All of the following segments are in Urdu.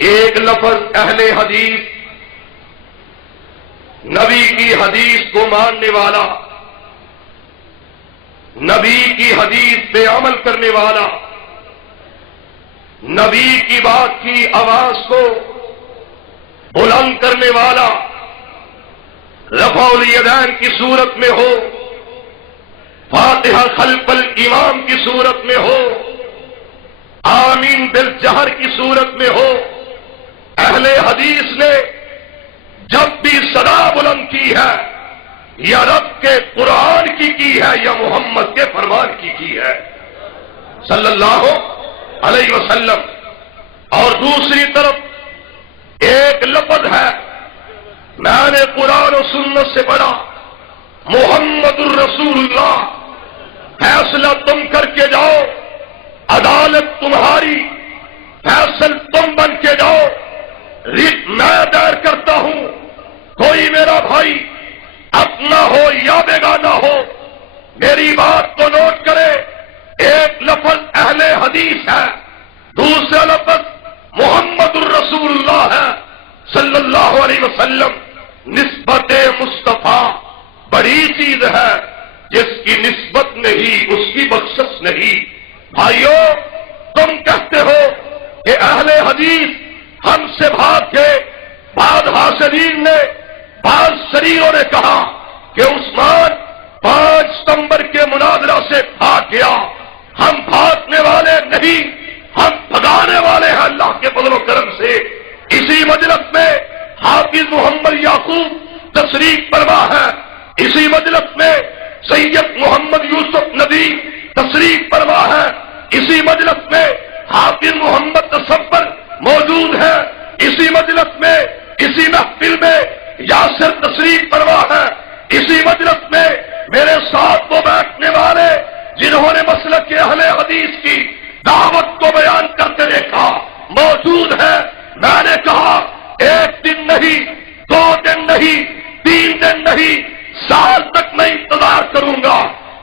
ایک لفظ اہل حدیث، نبی کی حدیث کو ماننے والا، نبی کی حدیث پہ عمل کرنے والا، نبی کی بات کی آواز کو بلند کرنے والا، رفع الیدین کی صورت میں ہو، فاتحہ خلف الامام کی صورت میں ہو، آمین بالجہر کی صورت میں ہو، اہل حدیث نے جب بھی صدا بلند کی ہے یا رب کے قرآن کی ہے یا محمد کے فرمان کی ہے صلی اللہ علیہ وسلم. اور دوسری طرف ایک لفظ ہے، میں نے قرآن و سنت سے پڑھا، محمد الرسول اللہ، فیصلہ تم کر کے جاؤ، عدالت تمہاری، فیصل تم بن کے جاؤ، رٹ میں دائر کرتا ہوں. کوئی میرا بھائی اپنا ہو یا بیگانہ ہو، میری بات کو نوٹ کرے. ایک لفظ اہل حدیث ہے، دوسرا لفظ محمد الرسول اللہ ہے صلی اللہ علیہ وسلم. نسبت مصطفیٰ بڑی چیز ہے، جس کی نسبت نہیں اس کی بخشش نہیں. بھائیو، تم کہتے ہو کہ اہل حدیث ہم سے بھاگ کے، بعد حاصلین نے، بعض شریروں نے کہا کہ عثمان 5 ستمبر کے مناظرہ سے بھاگ گیا. ہم بھاگنے والے نہیں، ہم بھگانے والے ہیں اللہ کے فضل و کرم سے. اسی مجلس میں حافظ محمد یعقوب تشریف فرما ہے، اسی مجلس میں سید محمد یوسف ندی تشریف فرما ہے، اسی مجلس میں حافظ محمد تصور موجود ہے، اسی مجلس میں، اسی محفل میں یاسر تشریف فرما ہے، اسی مجلس میں میرے ساتھ وہ بیٹھنے والے جنہوں نے مسلک اہل حدیث کی دعوت کو بیان کرتے دیکھا موجود ہے. میں نے کہا ایک دن نہیں، 2 دن نہیں، 3 دن نہیں، سال تک میں انتظار کروں گا.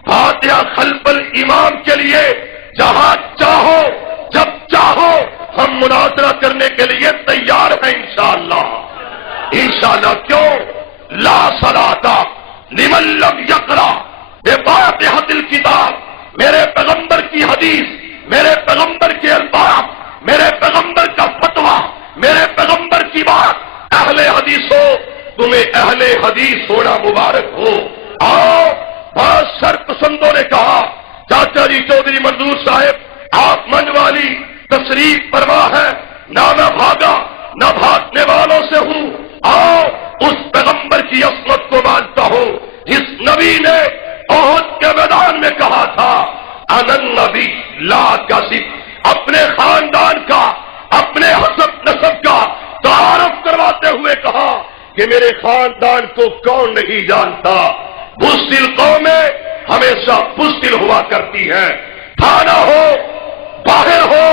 فاتحہ خلف الامام کے لیے جہاں چاہو، جب چاہو، ہم مناظرہ کرنے کے لیے تیار ہیں انشاءاللہ. انشاءاللہ. کیوں؟ لا صلاۃ لمن لم یقرأ بفاتحۃ الکتاب. میرے پیغمبر کی حدیث، میرے پیغمبر کے الفاظ، میرے پیغمبر کا فتویٰ، میرے پیغمبر کی بات. اہل حدیث ہو، تمہیں اہل حدیث ہونا مبارک ہو. آؤ. بعض سرپسندوں نے کہا چاچا جی چودھری منظور صاحب آپ من والی تشریف فرما ہے، نہ میں بھاگا نہ بھاگنے والوں سے ہوں. آؤ اس پیغمبر کی عصمت کو مانتا ہوں جس نبی نے احد کے میدان میں کہا تھا انا النبی لا کذب. اپنے خاندان کا، اپنے حسب نسب کا تعارف کرواتے ہوئے کہا کہ میرے خاندان کو کون نہیں جانتا. بزدل قومیں ہمیشہ بزدل ہوا کرتی ہیں. تھانہ ہو، باہر ہو،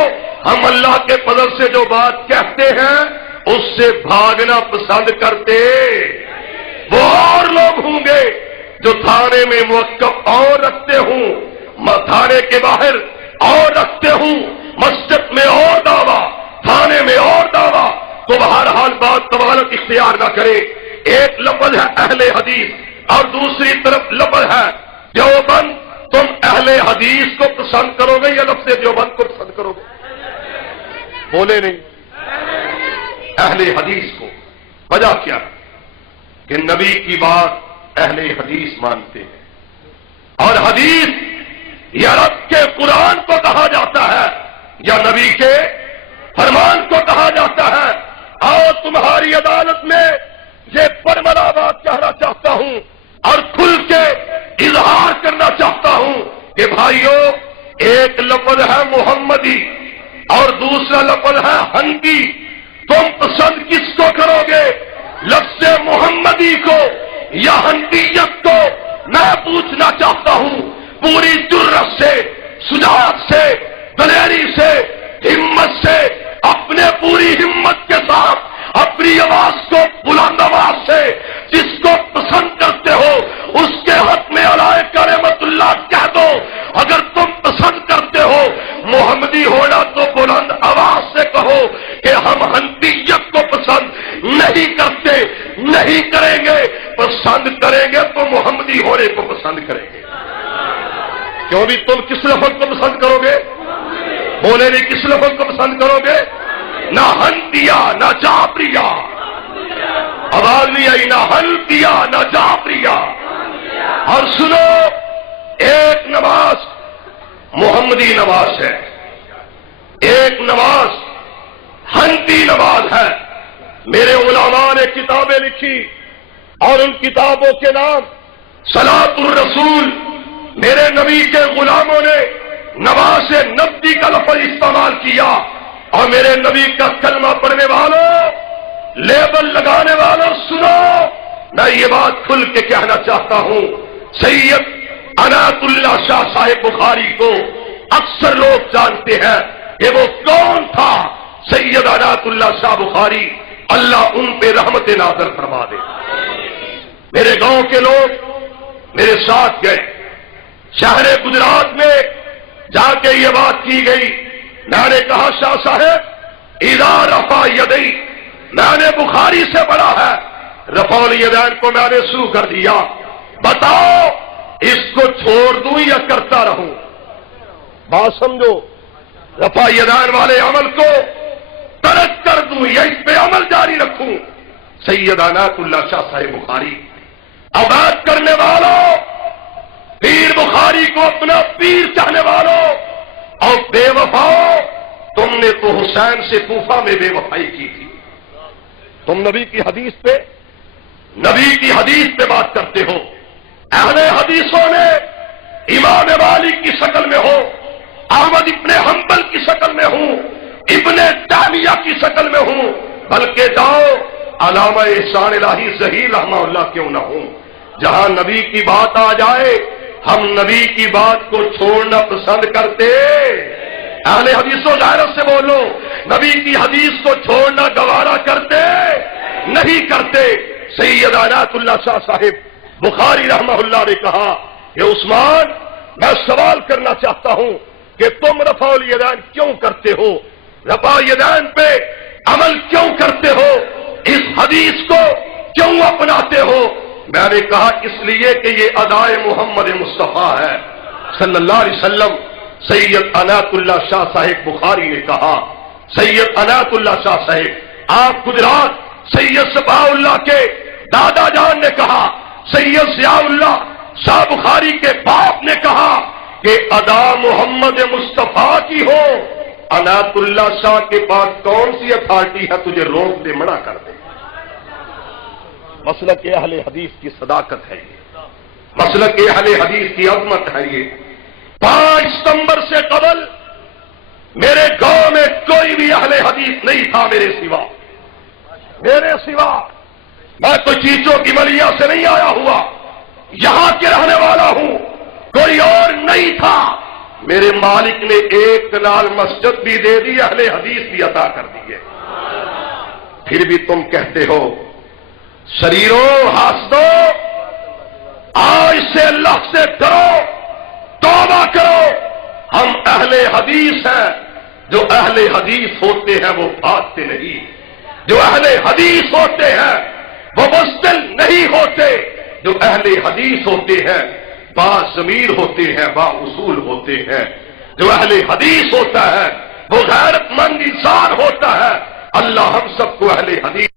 ہم اللہ کے فضل سے جو بات کہتے ہیں اس سے بھاگنا پسند کرتے. وہ اور لوگ ہوں گے جو تھانے میں موقف اور رکھتے ہوں، تھانے کے باہر اور رکھتے ہوں، مسجد میں اور دعویٰ، تھانے میں اور دعویٰ. تو بہرحال بات طوالت اختیار نہ کرے. ایک لفظ ہے اہل حدیث اور دوسری طرف لفظ ہے دیوبند. تم اہل حدیث کو پسند کرو گے یا لفظ دیوبند کو پسند کرو گے؟ بولے نہیں. اہل حدیث کو. وجہ کیا؟ کہ نبی کی بات اہل حدیث مانتے ہیں، اور حدیث یا رب کے قرآن کو کہا جاتا ہے یا نبی کے فرمان کو کہا جاتا ہے. اور تمہاری عدالت میں یہ برملا بات کہنا چاہتا ہوں اور کھل کے اظہار کرنا چاہتا ہوں کہ بھائیو، ایک لفظ ہے محمدی اور دوسرا لفظ ہے حنفی. تم پسند کس کو کرو گے، لفظ محمدی کو یا حنفیت کو؟ میں پوچھنا چاہتا ہوں پوری جرأت سے، شجاعت سے، دلیری سے، ہمت سے، اپنے پوری ہمت کے ساتھ اپنی آواز کو بلند آواز سے جس کو پسند کرتے ہو اس کے حق میں علائق رحمت اللہ کہہ دو. اگر تم پسند کرتے ہو محمدی ہونا تو بلند آواز سے کہو کہ ہم حنفیت کو پسند نہیں کرتے، نہیں کریں گے، پسند کریں گے تو محمدی ہونے کو پسند کریں گے۔ کیوں بھی تم کس لفظ کو پسند کرو گے؟ بولے نہیں، کس لفظ کو پسند کرو گے؟ نہ حنفیہ نہ جعفریہ، آواز نہیں آئی، نہ حنفیہ نہ جعفریہ۔ اور سنو، ایک نماز محمدی نماز ہے، ایک نماز حنفی نماز ہے۔ میرے علماء نے کتابیں لکھی اور ان کتابوں کے نام صلاۃ الرسول، میرے نبی کے غلاموں نے نماز نبی کا لفظ استعمال کیا، اور میرے نبی کا کلمہ پڑھنے والوں، لیبل لگانے والوں، سنو، میں یہ بات کھل کے کہنا چاہتا ہوں، سید عنایت اللہ شاہ صاحب بخاری کو اکثر لوگ جانتے ہیں کہ وہ کون تھا۔ سید عنایت اللہ شاہ بخاری، اللہ ان پہ رحمت نازل فرما دے۔ میرے گاؤں کے لوگ میرے ساتھ گئے، شہر گجرات میں جا کے یہ بات کی گئی۔ میں نے کہا شاہ صاحب اذا رفع یدی، میں نے بخاری سے پڑھا ہے، رفع الیدین کو میں نے شروع کر دیا، بتاؤ اس کو چھوڑ دوں یا کرتا رہوں؟ بات سمجھو، رفع یدین والے عمل کو ترک کر دوں یا اس پہ عمل جاری رکھوں؟ سید عنایت اللہ شاہ صاحب بخاری، عبادت کرنے والوں، پیر بخاری کو اپنا پیر چاہنے والوں اور بے وفاؤ، تم نے تو حسین سے کوفہ میں بے وفائی کی تھی، تم نبی کی حدیث پہ بات کرتے ہو۔ اہل حدیثوں نے امام مالک کی شکل میں ہو، احمد ابن حنبل کی شکل میں ہوں، ابن تیمیہ کی شکل میں ہوں، بلکہ جاؤ علامہ احسان الہی ظہیر رحمہ اللہ کیوں نہ ہوں، جہاں نبی کی بات آ جائے ہم نبی کی بات کو چھوڑنا پسند کرتے؟ اہل حدیثوں غیرت سے بولو، نبی کی حدیث کو چھوڑنا گوارا کرتے؟ نہیں کرتے۔ سید عنایت اللہ شاہ صاحب بخاری رحمہ اللہ نے کہا کہ عثمان، میں سوال کرنا چاہتا ہوں کہ تم رفع الیدین کیوں کرتے ہو، رفع الیدین پہ عمل کیوں کرتے ہو، اس حدیث کو کیوں اپناتے ہو؟ میں نے کہا اس لیے کہ یہ ادائے محمد مصطفیٰ ہے صلی اللہ علیہ وسلم۔ سید عنایت اللہ شاہ صاحب بخاری نے کہا، سید عنایت اللہ شاہ صاحب آپ گجرات سید صفاء اللہ کے دادا جان نے کہا، سید ضیاء اللہ شاہ بخاری کے باپ نے کہا کہ ادا محمد مصطفیٰ کی ہو، عنایت اللہ شاہ کے پاس کون سی اتھارٹی ہے تجھے روک دے، منع کر دے؟ مسلک اہل حدیث کی صداقت ہے یہ، مسلک اہل حدیث کی عظمت ہے یہ۔ 5 ستمبر سے قبل میرے گاؤں میں کوئی بھی اہل حدیث نہیں تھا میرے سوا، میں تو چیچوں کی ملیا سے نہیں آیا ہوا، یہاں کے رہنے والا ہوں، کوئی اور نہیں تھا۔ میرے مالک نے ایک کنال مسجد بھی دے دی، اہل حدیث بھی عطا کر دی ہے، پھر بھی تم کہتے ہو شریروں حاسدو، آج سے اللہ سے ڈرو، توبہ کرو۔ ہم اہل حدیث ہیں، جو اہل حدیث ہوتے ہیں وہ بھاگتے نہیں، جو اہل حدیث ہوتے ہیں وہ مستل نہیں ہوتے، جو اہل حدیث ہوتے ہیں با ضمیر ہوتے ہیں، با اصول ہوتے ہیں۔ جو اہل حدیث ہوتا ہے وہ غیرت مند انسان ہوتا ہے۔ اللہ ہم سب کو اہل حدیث